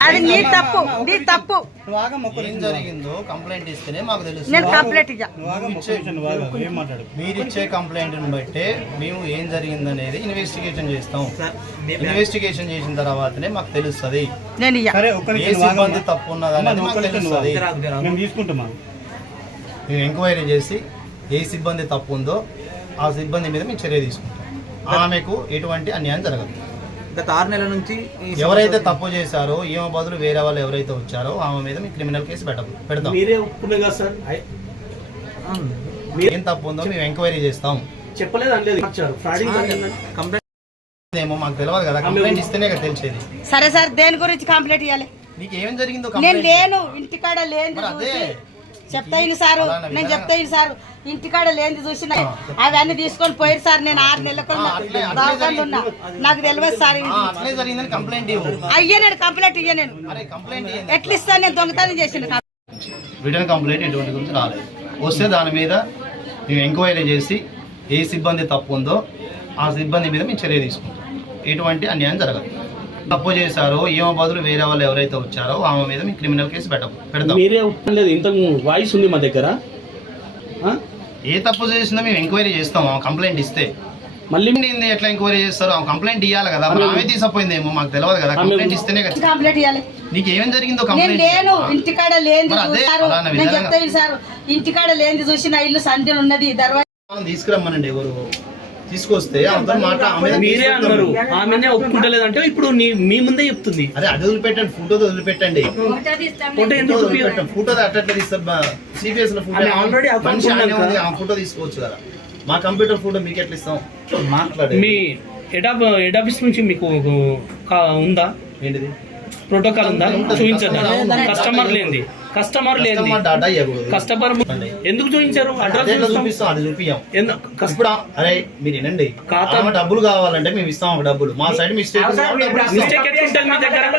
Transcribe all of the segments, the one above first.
అది నీ తప్పు నీ తప్పు. ఏం జరిగిందో కంప్లైంట్ ఇస్తేనే మాకు తెలుసు నేను కంప్లైంట్ ఇచ్చా మీరు ఇచ్చే కంప్లైంట్ బట్టే మేము ఏం జరిగిందనేది ఇన్వెస్టిగేషన్ చేస్తాం. ఇన్వెస్టిగేషన్ చేసిన తర్వాతనే మాకు తెలుస్తుంది. నేను ఇయ్య. ఏ సిబ్బంది. తప్పు మాకు నిమిషం నువ్వు తెలుస్తుంది మేము ఎంక్వైరీ చేసి ఏ సిబ్బంది తప్పు ఉందో ఆ సిబ్బంది మీద మేము చర్య తీసుకుంటాం. ఆమెకు ఎటువంటి అన్యాయం జరగదు. గత ఆరు నెలల నుంచి ఎవరైతే తప్పు చేశారో ఈమె బదులు వేరే వాళ్ళు ఎవరైతే వచ్చారో ఆమె మీద మేము క్రిమినల్ కేసు పెట్ట పెడతాం. మీరే ఒప్పుకునే కదా సార్? ఏం తప్పు ఉందో మేము ఎంక్వైరీ చేస్తాం. చెప్పలేదు అనలేదు ఏమో మాకు తెలియదు కదా కంప్లైంట్ ఇస్తేనే కదా తెలిసేది. సరే సార్ దేని గురించి కంప్లైంట్ ఇవ్వాలి నీకు ఏం జరిగిందో నేను లేను ఇంటికాడ లేని మరి అదే. చూసి. చెప్తా ఇను సారు నేను విధానం. చెప్తా ఇను సారు. ఇంటికాడ లేని చూసి నా- అవన్నీ తీసుకొని పోయారు సార్ నేను ఆరు నెలలకు నాకు తెలియదు సార్ అయ్యే నేను కంప్లైంట్ ఇయ్య నేను. ఎట్లా ఇస్తాను నేను. దొంగతనం చేసిన రిటర్న్ కంప్లైంట్ ఎటువంటి గురించి రాలేదు. వస్తే దాని మీద మేము ఎంక్వైరీ చేసి ఏ సిబ్బంది తప్పు ఉందో ఆ సిబ్బంది మీద మేము చర్య తీసుకుంటాం. ఎటువంటి అన్యాయం జరగదు. తప్పు చేశారో ఏమో బదులు వేరే వాళ్ళు ఎవరైతే వచ్చారో ఆమె మీద మేము క్రిమినల్ కేసు పెట్ట పెడతాం. మీరే ఇంతకు వాయిస్ ఉంది మా దగ్గర. ఆ? ఏ తప్పు చేసినా మేము ఎంక్వైరీ చేస్తాం ఆమె కంప్లైంట్ ఇస్తే. మళ్ళీ ఏంది ఎట్లా ఎంక్వైరీ చేస్తారు? ఆమె కంప్లైంట్ ఇవ్వాలి కదా ఆమె తీసుకుపోయిందేమో మాకు తెలియదు కదా కంప్లైంట్ ఇస్తేనే కదా. కంప్లైంట్ ఇవ్వాలి నీకు ఏం జరిగిందో కంప్లైంట్ లేను ఇంటికాడ లేని చూసారు నేను చెప్తా సారు ఇంటికాడ లేని చూసి నా ఇల్లు సంధ్యలు ఉన్నది దర్వాజా తీసుకురమ్మనండి ఎవరు. తీసుకొస్తే ఆమెతో మాట మీరే అన్నారు. ఆమెనే ఒప్పుకుంటలేదు అంటే ఇప్పుడు మీ ముందే చెప్తుంది. అదే అది వదిలిపెట్టండి ఫోటో వదిలిపెట్టండి. ఫోటో ఎందుకు వదిలిపెట్టండి. ఫోటో అట్లా తీస్తారు. సిబిఎస్లో ఫోటో మనిషి ఉన్నాక. ఉంది ఆ ఫోటో తీసుకోవచ్చు కదా. మా కంప్యూటర్ ఫోటో మీకు ఎట్లా ఇస్తాం? మాట్లాడే మీ హెడ్ ఆఫ్ హెడ్ ఆఫీస్ నుంచి మీకు ఉందా? ఏంటిది? ప్రోటోకాల్ ఉందా. చూపించండి. కస్టమర్ లేనిది కస్టమర్ లేనిది. కస్టమర్ డాటా ఇవ్వకూడదు. కస్టమర్ ఎందుకు చూపించారు? అడ్రస్ చూపిస్తాం. అది చూపియం ఇప్పుడు అరే మీరు వినండి. ఖాతా- డబ్బులు కావాలంటే మేము ఇస్తాం ఒక డబ్బులు. మా సైడ్ మిస్టేక్ మిస్టేక్ మీ దగ్గర?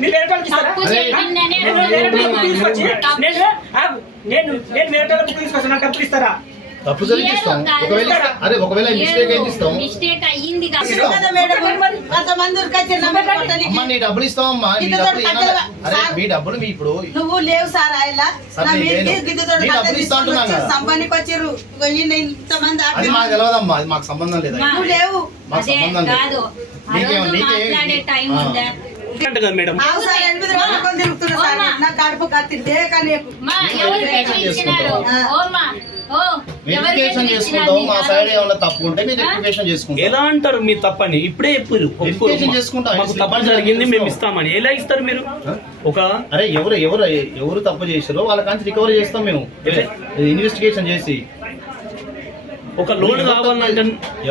మీరు నేను. మీరు నేను వేరే వాళ్ళ బుక్ తీసుకొచ్చి, తప్పు నేను ఆ, నేను నేను వేరే వాళ్ళ బుక్ తీసుకొస్తా నాకు డబ్బులు ఇస్తారా? తప్పు జరిగి ఇస్తాం ఒకవేళ ఒకవేళ ఒకవేళ మిస్టేక్ అయితే ఇస్తాం. మిస్టేక్ అయ్యింది. అమ్మ నీ డబ్బులు ఇస్తామమ్మా నీ డబ్బులు అరే. మీ డబ్బులు మీ ఇప్పుడు నువ్వు లేవు సార్ ఆయన డబ్బులు ఇస్తా అంటున్నాను ఇంతమంది అది మాకు తెలియదమ్మా అది మాకు సంబంధం లేదు. నువ్వు లేవు. మాకు సంబంధం కాదు. లేదు నీకేం నీకేం టైం. ఉందా? కడుపు కత్తి వెరిఫికేషన్ చేసుకుంటాం. మా వెరిఫికేషన్ సైడ్ ఏమైనా తప్పు ఉంటే మీరు వెరిఫికేషన్ చేసుకుంటాం ఎలా అంటారు మీ తప్పని? ఇప్పుడే చెప్పారు Verification చేసుకుంటాం. మాకు తప్పు జరిగింది మేము ఇస్తామని. ఎలా ఇస్తారు మీరు? ఒక అరే ఎవరు ఎవరు ఎవరు తప్పు చేసారో వాళ్ళ కాంచి రికవరీ చేస్తాం మేము. ఇన్వెస్టిగేషన్ చేసి. ఒక లోన్ కావాలంటే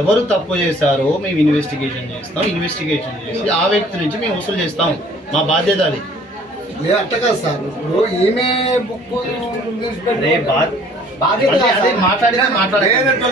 ఎవరు తప్పు చేశారో మేము ఇన్వెస్టిగేషన్ చేస్తాం ఇన్వెస్టిగేషన్ చేసి ఆ వ్యక్తి నుంచి మేము వసూలు చేస్తాం. మా బాధ్యత అది. అట్ట కాదు సార్ ఇప్పుడు ఈమె బుక్ అదే బా- అదే మాట్లాడితే మాట్లాడే రాలే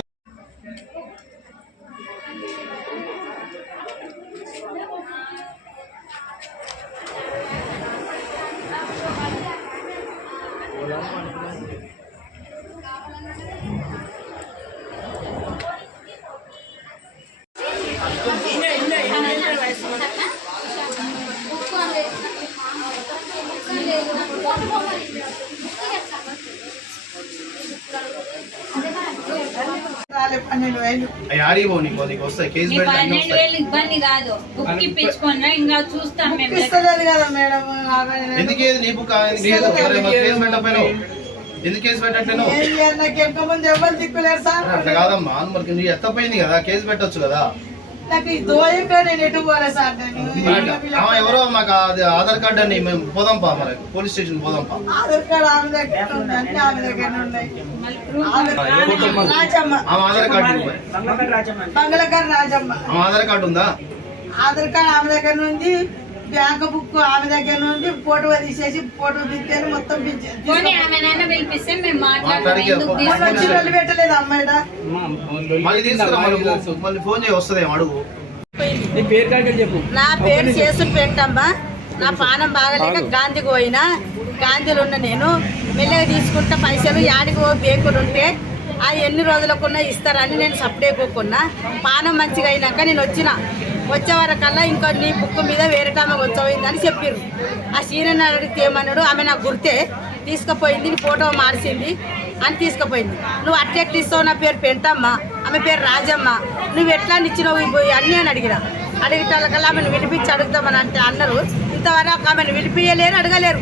వేలు యాడికి పో నీకు నీకు వస్తాయి. కేసు నీ పెడితే అన్నీ పన్నెండు వస్తాయి. వేలు ఇబ్బంది కాదు. బుక్ ఇంకా చూస్తాం మేము ఇస్తలేదు కదా మేడం. ఎందుకు ఏది నీ బుక్ ఏది? మరి కేసు పెట్టకపోయినావు ఎందుకు కేసు పెట్టట్లేను ఏం చేయాలి? నాకు ఎంతో మంది ఎవరు దిక్కులేరు సార్? అట్లా కాదమ్మా. మరి నువ్వు ఎత్తపోయింది కదా. కేసు పెట్టొచ్చు కదా. నాకు ఈ దోయక నేను ఎటు పోలే సార్ నేను ఆమె ఎవరో మాకు అది ఆధార్ కార్డు అని మేము పోదాం పా మరి. పోలీస్ స్టేషన్ పోదాం పా. ఆధార్ కార్డు ఆమె దగ్గర ఉంది అన్ని ఆమె దగ్గర ఉన్నాయి. ఆధార్ కార్డు రాజమ్మ. ఆమె ఆధార్ కార్డు ఇవ్వు మరి. బంగారు రాజమ్మ. మంగళకర్ రాజమ్మ. ఆమె ఆధార్ కార్డు ఉందా? ఆధార్ కార్డు ఆమె దగ్గర నుండి బ్యాంక్ బుక్ ఆమె దగ్గర నుండి ఫోటో తీసేసి ఫోటో తీస్తే మొత్తం వెళ్ళి పెట్టలేదు అడుగు. నీ పేరు కాక చెప్పు. నా పేరు చేసు పెట్టమ్మా. నా పానం బాగలేక గాంధీకి పోయినా. గాంధీలో ఉన్న నేను. మెల్లగా తీసుకుంటా పైసలు యాడికి పో బేకులు ఉంటే. ఆ ఎన్ని రోజులకున్నా ఇస్తారని నేను సప్పుడైపోకున్నా పానం మంచిగా అయినాక నేను వచ్చిన. వచ్చే వరకల్లా ఇంకో నీ బుక్ మీద వేరే ఆమె వచ్చపోయిందని చెప్పారు ఆ సీనియర్ అడిగితే ఏమన్నాడు? ఆమె నాకు గుర్తే. తీసుకుపోయింది నీ ఫోటో మార్చింది అని తీసుకుపోయింది. నువ్వు అట్లెట్లు ఇస్తావు నా పేరు పెంటమ్మ. ఆమె పేరు రాజమ్మ. నువ్వు ఎట్లా నిచ్చినవు అన్నీ అని అడిగిన. అడిగేటోళ్ళకల్లా ఆమెను విడిపించి అడుగుతామని అంటే అన్నారు. ఇంతవరకు ఆమెను విడిపించలేరు అడగలేరు.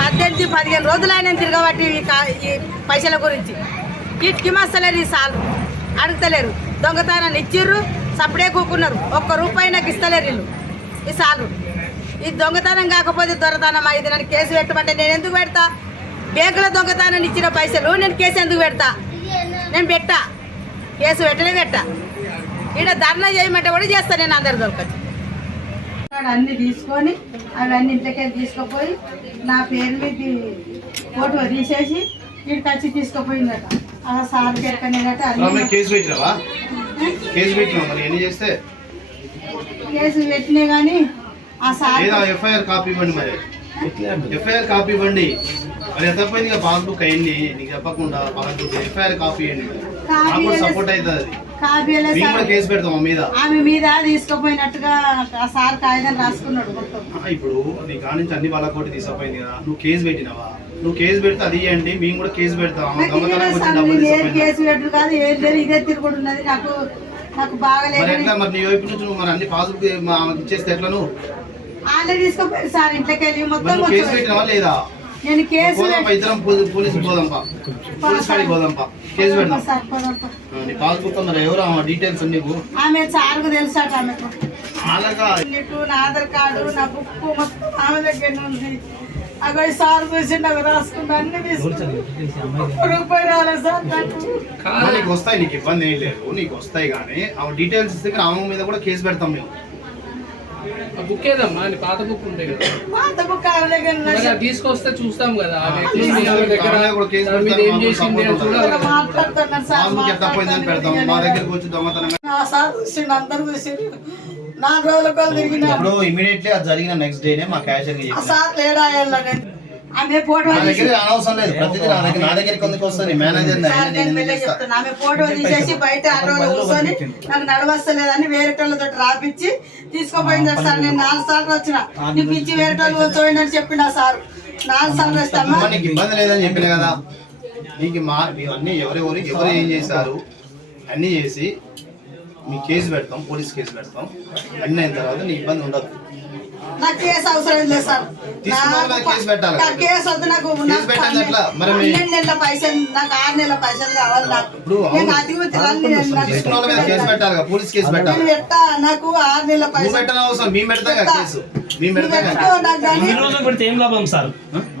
పద్దెనిమిది పదిహేను రోజులు ఆయన తిరగబట్టి ఈ ఈ పైసల గురించి. వీటికి మస్తలేరు ఈ సార్లు. అడుగుతలేరు. దొంగతనాన్ని ఇచ్చిర్రు. సప్పుడే కూకున్నారు. ఒక్క రూపాయి నాకు ఇస్తలేరు వీళ్ళు. ఈ సార్లు. ఈ దొంగతనం కాకపోతే దొరతనం ఇది నన్ను కేసు పెట్టమంటే నేను ఎందుకు పెడతా? బ్యాంకులో దొంగతనాన్ని ఇచ్చిన పైసలు నేను కేసు ఎందుకు పెడతా? నేను పెట్టా. కేసు పెట్టనే పెట్టా. ఈడ ధర్నా చేయమంటే కూడా చేస్తా నేను అందరు దొరకచ్చు అన్ని తీసుకొని అవన్నీ ఇంట్లోకి తీసుకుపోయి నా పేరు మీద ఫోటో తీసేసి వీడికి వచ్చి తీసుకుపోయిందట. ఆ సార్ ఆమె అన్ని కేసు పెట్టినావు మరి ఎన్ని చేస్తే? కేసు పెట్టినా కానీ ఆ సార్ లేదా ఎఫ్ఐఆర్ కాపీ ఇవ్వండి మరి. ఎఫ్ఐఆర్ కాపీ ఇవ్వండి. మరి ఎంత పోయింది ఇక పాస్బుక్ అయింది నీకు చెప్పకుండా పాస్బుక్ ఎఫ్ఐఆర్ కాపీ మరి. నాకు కూడా సపోర్ట్ అవుతుంది అది. మేము సార్ కూడా కేసు పెడతాం మా మీద. ఆమె మీద తీసుకుపోయినట్టుగా ఆ సార్ కాగితం రాసుకున్నాడు మొత్తం. ఆ, ఇప్పుడు నీ కాడ నుంచి అన్ని వాళ్ళ కోటి తీసుకుపోయింది కదా. నువ్వు కేసు పెట్టినావా? నువ్వు కేసు పెడితే అది ఇవ్వండి మేము కూడా కేసు పెడతాం. ఆమె నాకు ఇదే దొంగతనానికి వచ్చిన సార్? డబ్బులు నేను ఏం తీసుకుపోయింది కేసు పెట్టు కాదు ఏం లేదు ఇదే తిరుగుడు ఉన్నది నాకు నాకు బాగా మరి ఎట్లా? మరి నీ వైపు నుంచి నువ్వు మరి అన్ని ఆమెకి ఇచ్చేస్తే ఎట్లా నువ్వు తీసుకుపోయారు సార్ ఇంట్లోకి వెళ్ళి. మరి మొత్తం నువ్వు కేసు. పెట్టినావా లేదా? నేను కేసు పోదాంపా ఇద్దరం పోలీ- పోలీసు పోదాంపా. పోలీస్ కాడికి పోదాంపా. కేసు సార్ నీ పాస్బుక్ మరి ఎవరు డీటెయిల్స్ నీకు? ఆమె సార్కు తెలుసాట ఆమెకు. అలాగా నీకు నా ఆధార్ కార్డు నా బుక్ మొత్తం ఆమె దగ్గర ఉంది. అగో ఈ సార్ చూసిండు అవి రాసుకుంటా అన్ని రూపాయి సార్ నాకు. వస్తాయి నీకు ఇబ్బంది ఏం లేదు. నీకు వస్తాయి కానీ ఆమె డీటెయిల్స్ ఇస్తే ఆమె మీద కూడా కేసు పెడతాం మేము. బుక్ ఏదమ్మా? పాత బుక్ ఉంటాయి కదా. పాత బుక్ ఆమె దగ్గర తీసుకొస్తే చూస్తాం కదా. ఆ, దగ్గర ఏం చేసింది. మాట్లాడుతున్నారు సార్ మా దగ్గరికి వచ్చి దొంగతనం అందరు చూసిండు నాలుగు రోజుల కోసం తిరిగిన. ఇప్పుడు ఇమీడియట్లీ అది జరిగిన నెక్స్ట్ డేనే మా క్యాషియర్ ఆ సార్ లేడా వెళ్ళాను ఆమె ఫోటో నా తీసి దగ్గర అనవసరం లేదు. ప్రతిదీ నా దగ్గర నా దగ్గరికి ఎందుకు వస్తుంది? మేనేజర్ సార్ నేను మెల్లగా చెప్తున్నా. ఆమె ఫోటో తీసేసి బయట ఆటోలో కూర్చొని నాకు నడవస్తలేదని వేరే వాళ్ళతో రాపిచ్చి తీసుకుపోయింది సార్. నేను నాలుగు సార్లు వచ్చిన. నీకు ఇచ్చి వేరే వాళ్ళు కూర్చోండి చెప్పిండు ఆ సార్. నాలుగు సార్లు వస్తామా? నీకు ఇబ్బంది లేదని చెప్పిన కదా. నీకు మా అన్ని ఎవరెవరు ఎవరు ఏం చేశారు? అన్నీ చేసి మీ కేసు పెడతాం పోలీస్ కేసు పెడతాం అన్నీ అయిన తర్వాత నీ ఇబ్బంది ఉండదు నాకు కేసు అవసరం లేదు సార్. నాకు కేసు పెట్టాలి. నాకు కేసు వద్దు నాకు కేసు నాకు పెట్టండి ఎట్లా? మరి మీ- పన్నెండు నెలల పైసలు నాకు ఆరు నెలల పైసలు కావాలి నాకు. పెట్టా నాకు ఆరు నెలల నువ్వు పైసలు. పెట్టిన అవసరం మేము పెడతాం ఏం లాభం సార్?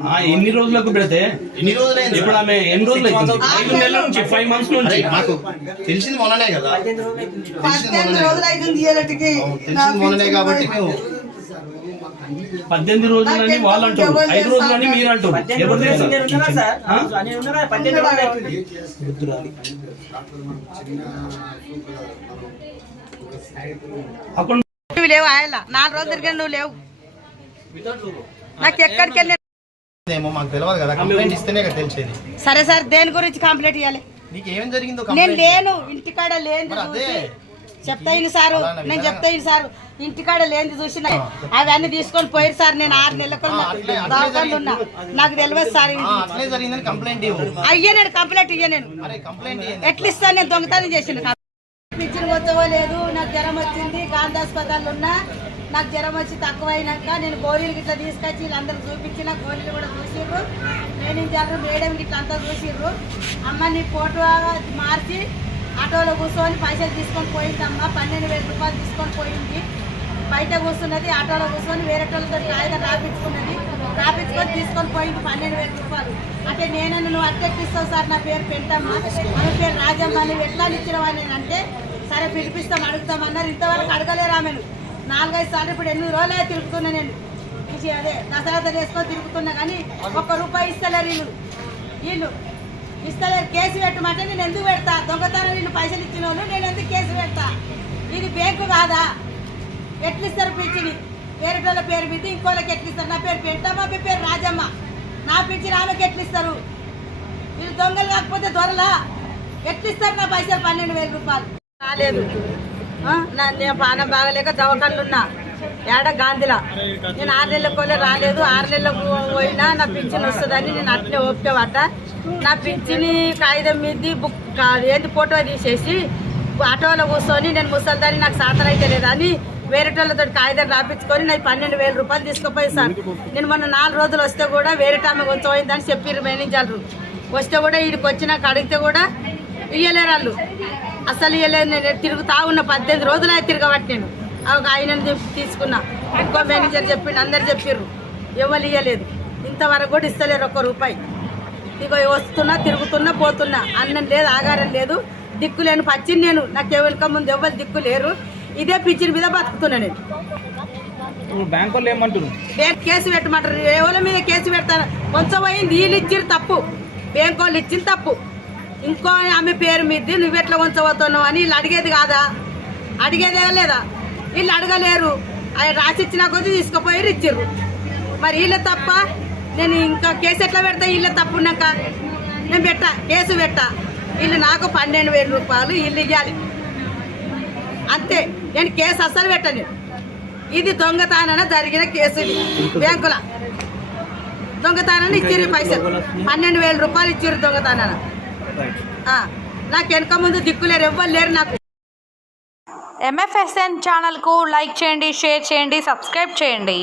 ఆ, ఎన్ని రోజులకు పెడితే? ఎన్ని రోజులైంది ఇప్పుడు ఆమె ఎన్ని రోజులు ఐదు నెలల నుంచి ఫైవ్ మంత్స్ నుంచి. మాకు తెలిసింది మొన్ననే కదా. పద్దెనిమిది రోజులు మొన్ననే కాబట్టి మేము పద్దెనిమిది రోజులని వాళ్ళు అంటారు ఐదు రోజులని మీరు అంటారు ఎవరు నువ్వు లేవు? ఆయన నాలుగు రోజులు తిరిగి నువ్వు లేవు. నాకు ఎక్కడికి వెళ్ళి ఏమో మాకు తెలియదు కదా కంప్లైంట్ ఇస్తేనే కదా తెలిసేది. సరే సార్ దేని గురించి కంప్లైంట్ ఇవ్వాలి నీకు ఏం జరిగిందో నేను లేను ఇంటికాడ లేని మరి అదే. చెప్తా ఇన్ని సారు నేను విధానం. చెప్తా ఇన్ని సారు ఇంటికాడ లేని చూసిన అవన్నీ తీసుకొని పోయారు సార్ నేను ఆరు నెలలకు ఉన్నా. నాకు తెలియదు సార్ అయ్యా నేను కంప్లైంట్ ఇయ్య నేను. ఎట్లా ఇస్తాను నేను దొంగతనం చేసిన? పిచ్చిని వచ్చవలేదు నాకు జ్వరం వచ్చింది గాంధీ హాస్పిటల్ ఉన్నా నాకు జ్వరం వచ్చి తక్కువైనాక నేను గోళీలు గిట్లా తీసుకొచ్చి వీళ్ళందరూ చూపించిన గోళీలు కూడా చూసిర్రు నేను జ్వరం మేడం గిట్లా అంతా చూసిర్రు. అమ్మ నీ ఫోటో మార్చి ఆటోలో కూర్చొని పైసలు తీసుకొని పోయిందమ్మా. పన్నెండు వేల రూపాయలు తీసుకొని పోయింది. బయట కూర్చున్నది ఆటోలో కూర్చొని వేరే వాళ్ళతో కాగితం రాపించుకున్నది. రాపించుకొని తీసుకొని పోయింది పన్నెండు వేల రూపాయలు. అంటే నేను నువ్వు అట్టెక్కిస్తావు సార్ నా పేరు పెంటమ్మ ఆమె పేరు రాజమ్మ నువ్వు ఎట్లా ఇచ్చినవా నేను అంటే సరే పిలిపిస్తాం అడుగుతామన్నారు ఇంతవరకు అడగలేరు ఆమెను. నాలుగైదు సార్లు ఇప్పుడు ఎనిమిది రోజులే తిరుగుతున్నా నేను. ఇది అదే దసరా చేసుకొని తిరుగుతున్నా కానీ ఒక్క రూపాయి ఇస్తలేరు వీళ్ళు. వీళ్ళు ఇస్తలేరు కేసు పెట్టమంటే నేను ఎందుకు పెడతా? దొంగతనం నేను పైసలు ఇచ్చిన వాళ్ళు నేను ఎందుకు కేసు పెడతా? ఇది బ్యాంకు కాదా? ఎట్లిస్తారు పిచ్చిని? వేరేటోళ్ళ పేరు మీద ఇంకోళ్ళకి ఎట్లిస్తారు? నా పేరు పెంటమ్మ మీ పేరు రాజమ్మ. నా పింఛన్ ఆమెకి ఎట్లిస్తారు? వీళ్ళు దొంగలు కాకపోతే దొరలా? ఎట్లిస్తారు నా పైసలు? పన్నెండు వేల రూపాయలు. రాలేదు. నేను పానం బాగలేక దవాఖానలు ఉన్నా. ఏడ గాంధీలా? నేను ఆరు నెలలకు రాలేదు. ఆరు నెలలకు పోయినా నా పింఛన్ వస్తుందని నేను అట్లే ఒప్పేవాట నా పిచ్చిని కాగితం మీది బుక్ కా- ఏంది ఫోటో తీసేసి ఆటోలో కూర్చొని నేను ముసలిదాన్ని నాకు సాధన అయితే లేదని వేరేటోళ్ళతో కాగితం రాపించుకొని నాకు పన్నెండు వేల రూపాయలు తీసుకుపోయి సార్. నేను మొన్న నాలుగు రోజులు వస్తే కూడా వేరే ఆమె కొంచెం అయిందని చెప్పి మేనేజర్లు. వస్తే కూడా వీడికి వచ్చినాక అడిగితే కూడా ఇయ్యలేరు వాళ్ళు. అసలు ఇయ్యలేదు నేను తిరుగుతా ఉన్న పద్దెనిమిది రోజులు తిరగబట్టి నేను ఒక ఆయన తీసుకున్నా. ఇంకో మేనేజర్ చెప్పిండు అందరు చెప్పిర్రు. ఎవరు ఇయ్యలేదు. ఇంతవరకు కూడా ఇస్తలేరు ఒక్క రూపాయి. ఇగో వస్తున్నా తిరుగుతున్నా పోతున్నా. అన్నం లేదు ఆగారం లేదు దిక్కు లేను పచ్చింది నేను. నాకు ఎవరిక ముందు ఎవరు దిక్కు లేరు. ఇదే పిచ్చిని మీద బతుకుతున్నా నేను. బ్యాంక్ కేసు పెట్టమంటారు. ఎవరి మీద కేసు పెడతారు కొంచెం అయింది వీళ్ళు ఇచ్చారు తప్పు. బ్యాంక్ వాళ్ళు ఇచ్చింది తప్పు. ఇంకో ఆమె పేరు మీద నువ్వు ఎట్లా ఉంచబోతున్నావు అని వీళ్ళు అడిగేది కాదా? అడిగేదే లేదా? వీళ్ళు అడగలేరు. ఆయన రాసిచ్చిన కొద్దీ తీసుకుపోయి ఇచ్చిర్రు. మరి వీళ్ళ తప్ప నేను ఇంకా కేసు ఎట్లా పెడతా? ఇల్లు తప్పున్నాక నేను పెట్టా కేసు పెట్టా. వీళ్ళు నాకు పన్నెండు వేల రూపాయలు ఇల్లు ఇవ్వాలి అంతే నేను కేసు అస్సలు పెట్టను ఇది దొంగతనాన జరిగిన కేసు బ్యాంకుల. దొంగతనాన్ని ఇచ్చిర్రు పైసలు. పన్నెండు వేల రూపాయలు ఇచ్చిర్రు దొంగతనాన. నాకు వెనక ముందు దిక్కులేరు ఎవ్వరు లేరు నాకు. ఎంఎఫ్ఎస్ఎన్ ఛానల్కు లైక్ చేయండి షేర్ చేయండి సబ్స్క్రైబ్ చేయండి.